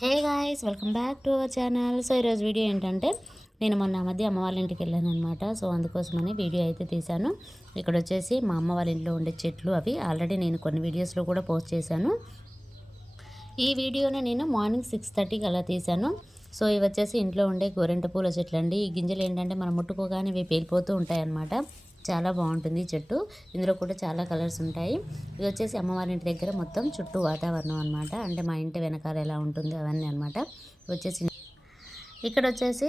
Hey guys, welcome back to our channel. So ఈరోజు video ఏంటంటే నేను మొన్న మధ్య అమ్మ వాళ్ళ ఇంటికి వెళ్ళాను అనమాట. సో అందుకోసమని వీడియో అయితే తీశాను. ఇక్కడ వచ్చేసి మా అమ్మ వాళ్ళ ఇంట్లో ఉండే చెట్లు అవి ఆల్రెడీ నేను కొన్ని వీడియోస్లో కూడా పోస్ట్ చేశాను. ఈ వీడియోని నేను మార్నింగ్ 6:30కి అలా తీశాను. సో ఇవి వచ్చేసి ఇంట్లో ఉండే గోరెంట పూల చెట్లు అండి. ఈ గింజలు ఏంటంటే మనం ముట్టుకోగానే ఇవి పేలిపోతూ ఉంటాయి అన్నమాట. చాలా బాగుంటుంది చెట్టు. ఇందులో కూడా చాలా కలర్స్ ఉంటాయి. ఇది వచ్చేసి అమ్మవారి ఇంటి దగ్గర మొత్తం చుట్టూ వాతావరణం అనమాట. అంటే మా ఇంటి వెనకాల ఎలా ఉంటుంది అవన్నీ అనమాట. వచ్చేసి ఇక్కడ వచ్చేసి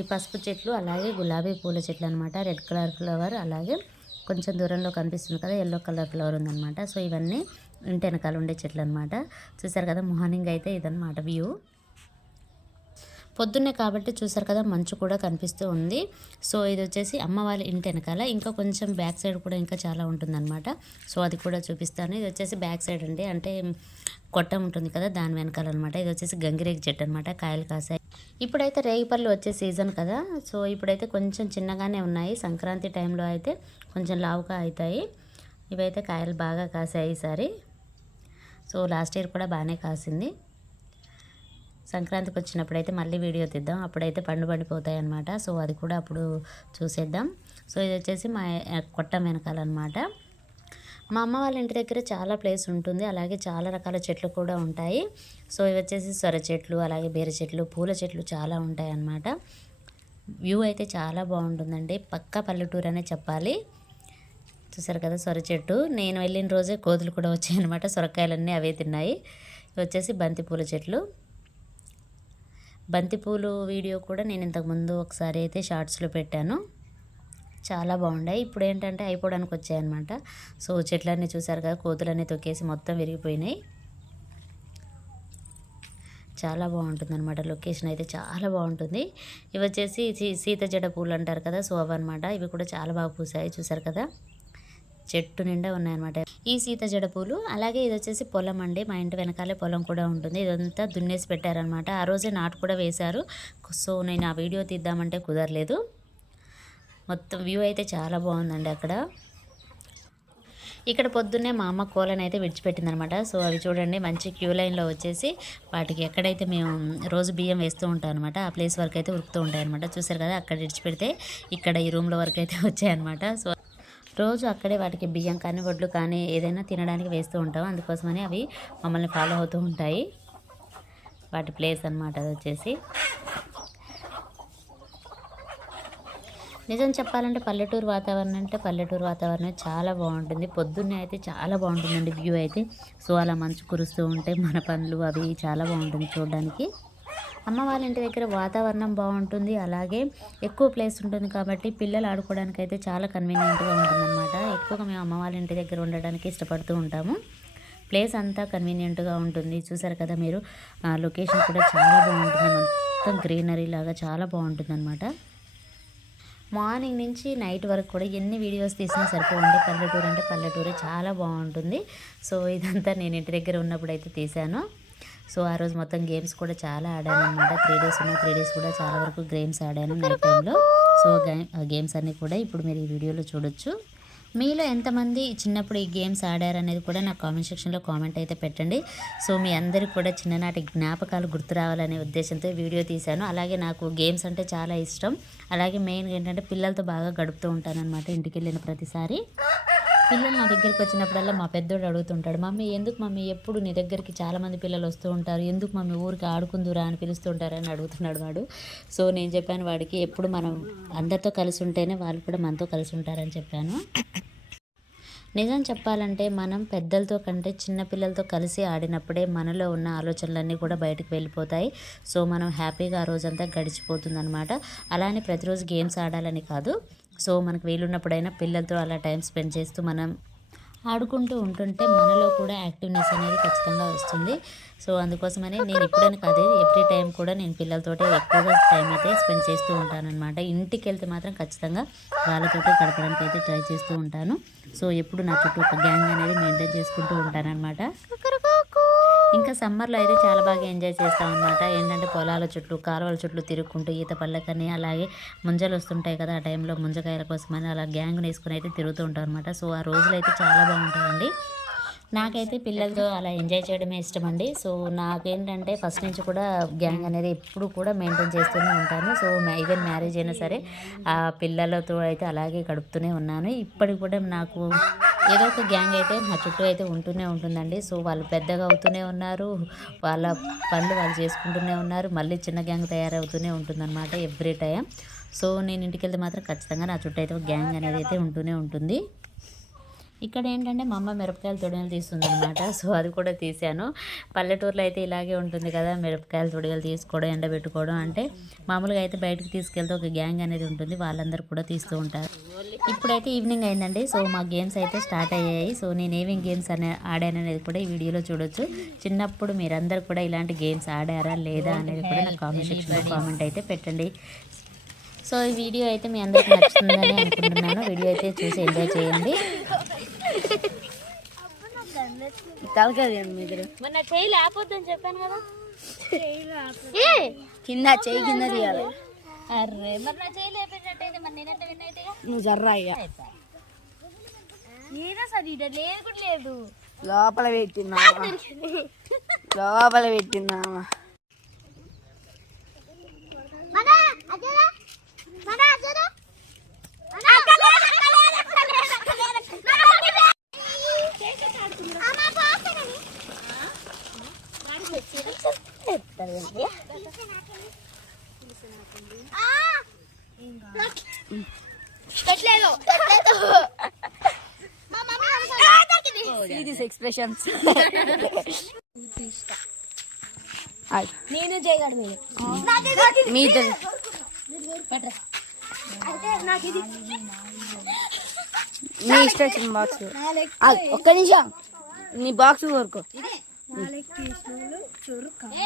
ఈ పసుపు చెట్లు, అలాగే గులాబీ పూల చెట్లు అనమాట. రెడ్ కలర్ ఫ్లవర్, అలాగే కొంచెం దూరంలో కనిపిస్తుంది కదా ఎల్లో కలర్ ఫ్లవర్ ఉందన్నమాట. సో ఇవన్నీ ఇంటి వెనకాల ఉండే చెట్లు అనమాట. చూసారు కదా, మార్నింగ్ అయితే ఇదన్నమాట వ్యూ. పొద్దున్నే కాబట్టి చూసారు కదా, మంచు కూడా కనిపిస్తూ ఉంది. సో ఇది వచ్చేసి అమ్మ వాళ్ళ ఇంటి వెనకాల. ఇంకా కొంచెం బ్యాక్ సైడ్ కూడా ఇంకా చాలా ఉంటుందన్నమాట. సో అది కూడా చూపిస్తాను. ఇది వచ్చేసి బ్యాక్ సైడ్ అండి, అంటే కొట్టం ఉంటుంది కదా దాని వెనకాల అనమాట. ఇది వచ్చేసి గంగిరేగి చెట్టు అనమాట, కాయలు కాసాయి. ఇప్పుడైతే రేగిపళ్ళు వచ్చే సీజన్ కదా, సో ఇప్పుడైతే కొంచెం చిన్నగానే ఉన్నాయి. సంక్రాంతి టైంలో అయితే కొంచెం లావుగా అవుతాయి. ఇవైతే కాయలు బాగా కాసాయి ఈసారి. సో లాస్ట్ ఇయర్ కూడా బాగానే కాసింది. సంక్రాంతికి వచ్చినప్పుడైతే మళ్ళీ వీడియో తీద్దాం, అప్పుడైతే పండు పండిపోతాయి అన్నమాట. సో అది కూడా అప్పుడు చూసేద్దాం. సో ఇది వచ్చేసి మా కొట్టం వెనకాలన్నమాట. మా అమ్మ వాళ్ళ ఇంటి దగ్గర చాలా ప్లేస్ ఉంటుంది, అలాగే చాలా రకాల చెట్లు కూడా ఉంటాయి. సో ఇవి వచ్చేసి సొర చెట్లు, అలాగే బీర చెట్లు, పూల చెట్లు చాలా ఉంటాయి అన్నమాట. వ్యూ అయితే చాలా బాగుంటుందండి. పక్కా పల్లెటూరు అనే చెప్పాలి. చూసారు కదా సొర చెట్టు. నేను వెళ్ళిన రోజే కోతులు కూడా వచ్చాయి అనమాట. సొరకాయలన్నీ అవే తిన్నాయి. ఇవి వచ్చేసి బంతి పూల చెట్లు. బంతిపూలు వీడియో కూడా నేను ఇంతకుముందు ఒకసారి అయితే షార్ట్స్లో పెట్టాను. చాలా బాగున్నాయి. ఇప్పుడు ఏంటంటే అయిపోవడానికి వచ్చాయన్నమాట. సో చెట్లన్నీ చూసారు కదా, కోతులన్నీ తొక్కేసి మొత్తం విరిగిపోయినాయి. చాలా బాగుంటుంది అనమాట. లొకేషన్ అయితే చాలా బాగుంటుంది. ఇవి వచ్చేసి సీత జడ పూలు అంటారు కదా, సో అవన్నమాట. ఇవి కూడా చాలా బాగా పూసాయి. చూసారు కదా, చెట్టు నిండా ఉన్నాయన్నమాట ఈ సీత జడ పూలు. అలాగే ఇది వచ్చేసి పొలం అండి, మా ఇంటి వెనకాలే పొలం కూడా ఉంటుంది. ఇదంతా దున్నేసి పెట్టారనమాట. ఆ రోజే నాటు కూడా వేశారు. సో నేను ఆ వీడియో తీద్దామంటే కుదరలేదు. మొత్తం వ్యూ అయితే చాలా బాగుందండి అక్కడ. ఇక్కడ పొద్దున్నే మా అమ్మ కోళ్ళని అయితే విడిచిపెట్టిందనమాట. సో అవి చూడండి మంచి క్యూ లైన్లో వచ్చేసి వాటికి ఎక్కడైతే మేము రోజు బియ్యం వేస్తూ ఉంటాం అనమాట, ఆ ప్లేస్ వరకు అయితే ఉరుకుతూ ఉంటాయి అనమాట. చూసారు కదా, అక్కడ విడిచిపెడితే ఇక్కడ ఈ రూమ్లో వరకు అయితే వచ్చాయన్నమాట. సో రోజు అక్కడే వాటికి బియ్యం కానీ వడ్లు కానీ ఏదైనా తినడానికి వేస్తూ ఉంటాం. అందుకోసమని అవి మమ్మల్ని ఫాలో అవుతూ ఉంటాయి. వాటి ప్లేస్ అనమాట అది వచ్చేసి. నిజం చెప్పాలంటే పల్లెటూరు వాతావరణం అంటే పల్లెటూరు వాతావరణం చాలా బాగుంటుంది. పొద్దున్నే అయితే చాలా బాగుంటుందండి వ్యూ అయితే. సో అలా మంచు కురుస్తూ ఉంటే మన పనులు అవి చాలా బాగుంటుంది చూడడానికి. అమ్మ వాళ్ళ ఇంటి దగ్గర వాతావరణం బాగుంటుంది, అలాగే ఎక్కువ ప్లేస్ ఉంటుంది కాబట్టి పిల్లలు ఆడుకోవడానికి అయితే చాలా కన్వీనియంట్గా ఉంటుందన్నమాట. ఎక్కువగా మేము అమ్మ వాళ్ళ ఇంటి దగ్గర ఉండడానికి ఇష్టపడుతూ ఉంటాము. ప్లేస్ అంతా కన్వీనియంట్గా ఉంటుంది. చూసారు కదా మీరు, లొకేషన్ కూడా చాలా బాగుంటుంది. మొత్తం గ్రీనరీ లాగా చాలా బాగుంటుంది అనమాట. మార్నింగ్ నుంచి నైట్ వరకు కూడా ఎన్ని వీడియోస్ తీసినా సరిపోండి. పల్లెటూరు అంటే పల్లెటూరే, చాలా బాగుంటుంది. సో ఇదంతా నేను ఇంటి దగ్గర ఉన్నప్పుడు అయితే తీశాను. సో ఆ రోజు మొత్తం గేమ్స్ కూడా చాలా ఆడాను అనమాట. 3 డేస్ ఉన్న 3 డేస్ కూడా చాలా వరకు గేమ్స్ ఆడాను నైట్ టైంలో. సో గేమ్స్ అన్నీ కూడా ఇప్పుడు మీరు ఈ వీడియోలో చూడొచ్చు. మీలో ఎంతమంది చిన్నప్పుడు ఈ గేమ్స్ ఆడారనేది కూడా నాకు కామెంట్ సెక్షన్లో కామెంట్ అయితే పెట్టండి. సో మీ అందరికీ కూడా చిన్ననాటి జ్ఞాపకాలు గుర్తు రావాలనే ఉద్దేశంతో వీడియో తీశాను. అలాగే నాకు గేమ్స్ అంటే చాలా ఇష్టం. అలాగే మెయిన్గా ఏంటంటే పిల్లలతో బాగా గడుపుతూ ఉంటాను అనమాట ఇంటికి వెళ్ళిన ప్రతిసారి. పిల్లలు నా దగ్గరికి వచ్చినప్పుడల్లా మా పెద్దోడు అడుగుతుంటాడు, మమ్మీ ఎందుకు మమ్మీ ఎప్పుడు నీ దగ్గరికి చాలామంది పిల్లలు వస్తూ ఉంటారు, ఎందుకు మమ్మీ ఊరికి ఆడుకుందురా అని పిలుస్తుంటారని అడుగుతున్నాడు వాడు. సో నేను చెప్పాను వాడికి, ఎప్పుడు మనం అందరితో కలిసి ఉంటేనే వాళ్ళు కూడా మనతో కలిసి ఉంటారని చెప్పాను. నిజం చెప్పాలంటే మనం పెద్దలతో కంటే చిన్నపిల్లలతో కలిసి ఆడినప్పుడే మనలో ఉన్న ఆలోచనలన్నీ కూడా బయటకు వెళ్ళిపోతాయి. సో మనం హ్యాపీగా ఆ రోజంతా గడిచిపోతుందన్నమాట. అలానే ప్రతిరోజు గేమ్స్ ఆడాలని కాదు. సో మనకు వీలున్నప్పుడైనా పిల్లలతో అలా టైం స్పెండ్ చేస్తూ మనం ఆడుకుంటూ ఉంటుంటే మనలో కూడా యాక్టివ్నెస్ అనేది ఖచ్చితంగా వస్తుంది. సో అందుకోసమని నేను ఎప్పుడైనా కాదు, ఎవ్రీ టైం కూడా నేను పిల్లలతోటే ఎక్కువగా టైం అయితే స్పెండ్ చేస్తూ ఉంటానన్నమాట. ఇంటికి వెళ్తే మాత్రం ఖచ్చితంగా వాళ్ళతోటే గడపడానికి అయితే ట్రై చేస్తూ ఉంటాను. సో ఎప్పుడు నా చుట్టూ ఒక గ్యాంగ్ అనేది మెయింటైన్ చేసుకుంటూ ఉంటానన్నమాట. ఇంకా సమ్మర్లో అయితే చాలా బాగా ఎంజాయ్ చేస్తాం అనమాట. ఏంటంటే పొలాల చుట్టూ, కాలువల చుట్టూ తిరుగుకుంటూ ఈత పళ్ళకని, అలాగే ముంజలు వస్తుంటాయి కదా ఆ టైంలో ముంజకాయల కోసమని అలా గ్యాంగ్ వేసుకుని అయితే తిరుగుతూ ఉంటాం అనమాట. సో ఆ రోజులు అయితే చాలా బాగుంటాయండి. నాకైతే పిల్లలతో అలా ఎంజాయ్ చేయడమే ఇష్టం అండి. సో నాకేంటంటే ఫస్ట్ నుంచి కూడా గ్యాంగ్ అనేది ఎప్పుడు కూడా మెయింటైన్ చేస్తూనే ఉంటాను. సో ఈవెన్ మ్యారేజ్ అయినా సరే ఆ పిల్లలతో అయితే అలాగే గడుపుతూనే ఉన్నాను. ఇప్పటికి కూడా నాకు ఏదో ఒక గ్యాంగ్ అయితే మా చుట్టూ అయితే ఉంటూనే ఉంటుందండి. సో వాళ్ళు పెద్దగా అవుతూనే ఉన్నారు, వాళ్ళ పనులు వాళ్ళు చేసుకుంటూనే ఉన్నారు, మళ్ళీ చిన్న గ్యాంగ్ తయారవుతూనే ఉంటుందన్నమాట ఎవ్రీ టైం. సో నేను ఇంటికి వెళ్తే మాత్రం ఖచ్చితంగా నా చుట్టూ అయితే ఒక గ్యాంగ్ అనేది అయితే ఉంటూనే ఉంటుంది. ఇక్కడ ఏంటంటే మా అమ్మ మిరపకాయలు తొడిగలు తీస్తుందనమాట. సో అది కూడా తీసాను. పల్లెటూరులో అయితే ఇలాగే ఉంటుంది కదా, మిరపకాయలు తొడిగలు తీసుకోవడం, ఎండబెట్టుకోవడం. అంటే మామూలుగా అయితే బయటకు తీసుకెళ్తే ఒక గ్యాంగ్ అనేది ఉంటుంది, వాళ్ళందరూ కూడా తీస్తూ ఉంటారు. ఇప్పుడైతే ఈవినింగ్ అయిందండి. సో మా గేమ్స్ అయితే స్టార్ట్ అయ్యాయి. సో నేను ఏమేమి గేమ్స్ ఆడాననేది కూడా ఈ వీడియోలో చూడొచ్చు. చిన్నప్పుడు మీరందరూ కూడా ఇలాంటి గేమ్స్ ఆడారా లేదా అనేది కూడా నాకు కామెంట్ సెక్షన్లో కామెంట్ అయితే పెట్టండి. సో ఈ వీడియో అయితే మీ అందరికీ నచ్చుతుందని అనుకుంటున్నాను. వీడియో అయితే చూసి ఎంజాయ్ చేయండి. మొన్న చెయ్యి లేకపోద్దని చెప్పాను కదా, కింద చెయ్యి కింద తీయాలి. అర్రే మరి నా చెయ్యి లేపినట్టయితే మరి నేనంటే విన్నైతే నువ్వు జర్రా అయ్యా లేదా సార్ ఇడ లేదు కూడా లేదు, లోపల పెట్టిందామా లోపల పెట్టిందామా. ఎక్స్ప్రెషన్స్ నేను చేయగలడు మీ ఇద్దరు నీ ఇష్టం వచ్చిన బాక్స్. ఒక్క నిమిషం నీ బాక్స్ కోరుకో. చూడకండి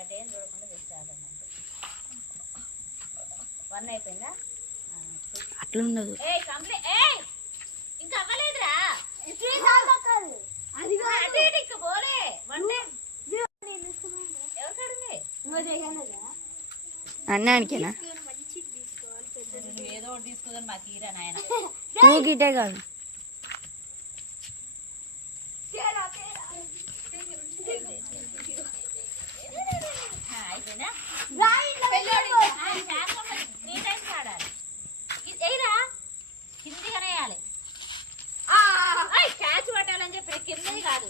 అంటే ఏం చూడకుండా తెచ్చాదన్నమాట. 1 అయిపోయిందా? అట్లుండదు. ఇంకా అవ్వలేదురా. అన్నానికేనా? ఏదో ఒకటి తీసుకోదని మాకు తీరా నాయన. పూగిటే కాదు. అయిపోయిందా? కింది కనేయాలి. క్యాచ్ పట్టాలని చెప్పి కిందది కాదు,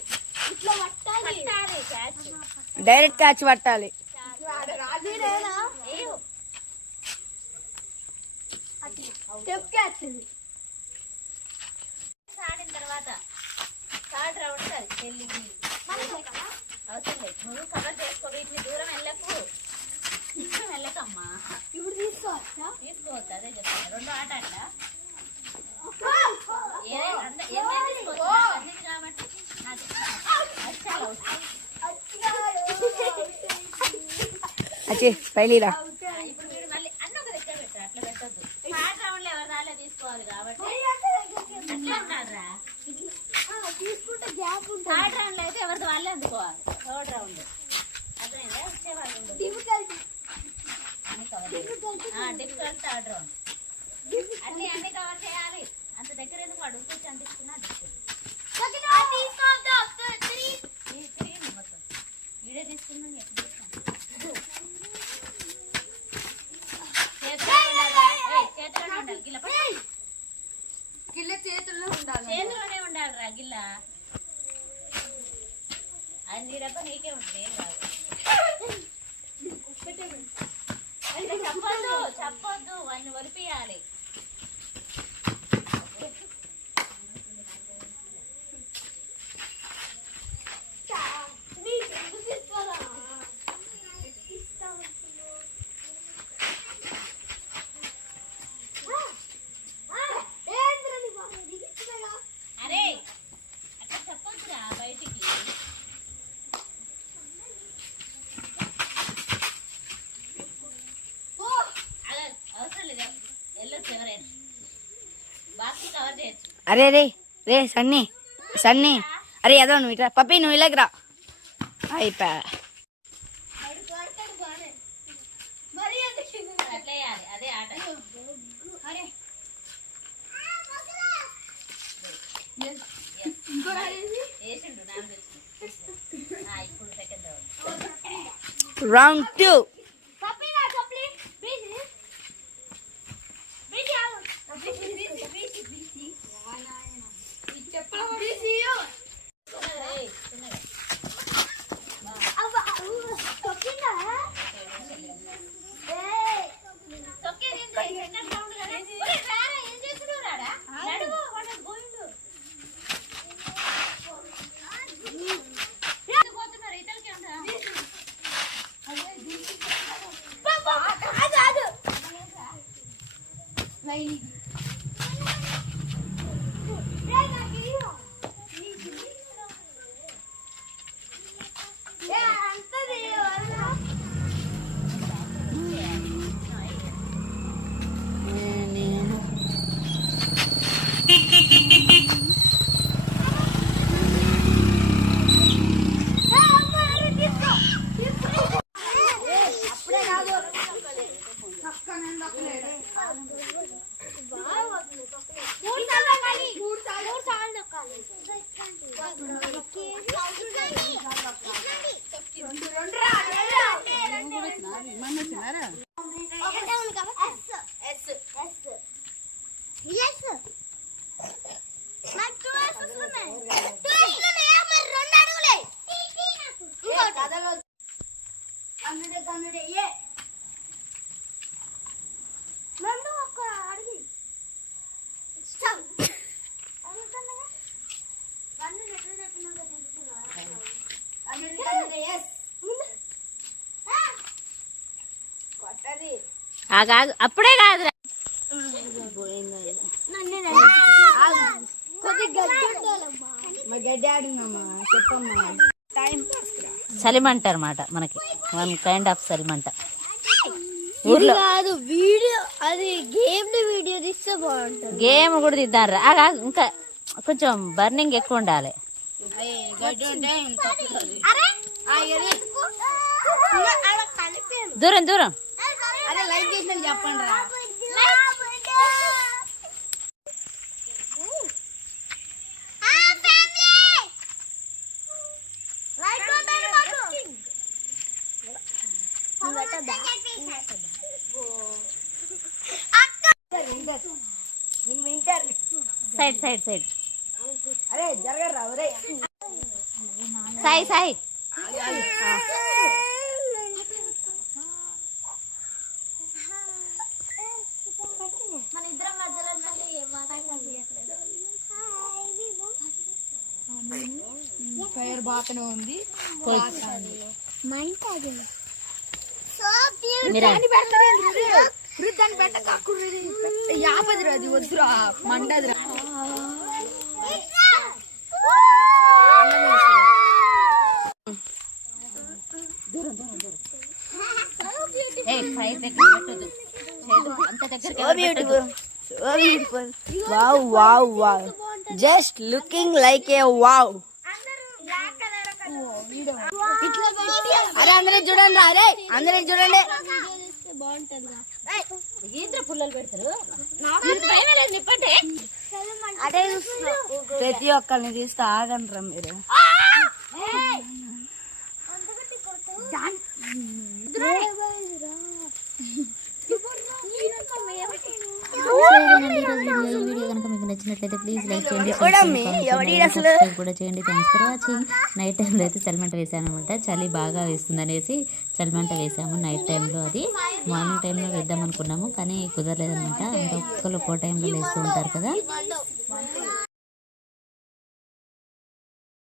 ఇట్లా పట్టాలి. క్యాచ్ డైరెక్ట్ క్యాచ్ పట్టాలి. ఆడిన తర్వాత థర్డ్ రౌండ్ అది పెళ్ళికి అవసరం లేదు. నువ్వు కవర్ చేసుకో, వీటిని దూరం వెళ్ళకు, వెళ్ళకమ్మా. ఇప్పుడు తీసుకోవచ్చా? తీసుకోవచ్చు, అదే చెప్తాను. 2 ఆట అంట అచ్చే పైలీరా. ఇప్పుడు మీరు మళ్ళీ అన్న ఒక దగ్గర పెట్టారు, అట్లా పెట్టద్దు. థర్డ్ రౌండ్ లో ఎవరు రాలే తీసుకోవాలి కాబట్టి అట్లా కాదురా. తీసుకుంటే గ్యాప్ ఉంటుంది. థర్డ్ రౌండ్ లో అయితే ఎవరిది వాళ్ళే అందుకోవాలి. థర్డ్ రౌండ్ అర్థమైందా? ఇచ్చేవాళ్ళు అన్ని కవర్ డిఫికల్ట్. థర్డ్ రౌండ్ అన్ని కవర్ చేయాలి. అంత దగ్గర ఎందుకు అడుగుతూ అందిస్తున్నా మొత్తం వీడియో తీసుకుందని ఎప్పుడు చేతిలోనే ఉండాలి. గిల్ల చేతుల్లో ఉండాలి, చేతిలోనే ఉండాలి రా గిల్ల. అది నీ డబ్బా నీకే ఉంటుంది, ఏం కాదు. చెప్పొద్దు వాడిని ఒలిపియాలి. అరే అట్లా చెప్పొద్దురా బయటికి. అవసరం లేదు, వెళ్ళొచ్చు ఎవరైనా. బాక్స్ కవర్ చేయొచ్చు. అరే రే రే సన్నీ సన్నీ, అరే అదో నువ్వు ఇట్లా పప్పి నువ్వు ఇలాగ రా. అయిపోయా. అట్లా వేయాలి, అదే ఆట. వేసిండు నాకు తెలుసు. ఇప్పుడు సెకండ్ రౌండ్. రౌండ్ 2. అప్పుడే కాదు చలిమంట అనమాట మనకి 1 కైండ్ ఆఫ్ చలిమంట ఊర్లో కాదు వీడియో అది వీడియో తీస్తే బాగుంటుంది. గేమ్ కూడా తీద్దాం ఇంకా కొంచెం బర్నింగ్ ఎక్కువ ఉండాలి. దూరం దూరం చెప్పండి. సైడ్ సైడ్ సైడ్ అరే జరగరా ఒరే సాయి సాయి ఫైర్ బాగానే ఉంది. యాపది వద్దురా మండదిరా. Wow, wow, wow. Just looking like a wow. అరే అందరూ చూడండి, అరే అందరూ చూడండి. ప్రతి ఒక్కరిని తీస్తే ఆగండ్రా మీరు. ఈ వీడియో కనుక మీకు నచ్చినట్లయితే ప్లీజ్ లైక్ చేయండి, సబ్స్క్రైబ్ కూడా చేయండి. Thanks for watching. నైట్ టైంలో అయితే చలిమంట వేసాను అనమాట. చలి బాగా వేస్తుంది అనేసి చలిమంట వేసాము నైట్ టైంలో. అది మార్నింగ్ టైంలో వేద్దాం అనుకున్నాము కానీ కుదరలేదనమాట. అంటే ఒక్కరు ఒక్కో టైంలో వేస్తూ ఉంటారు కదా.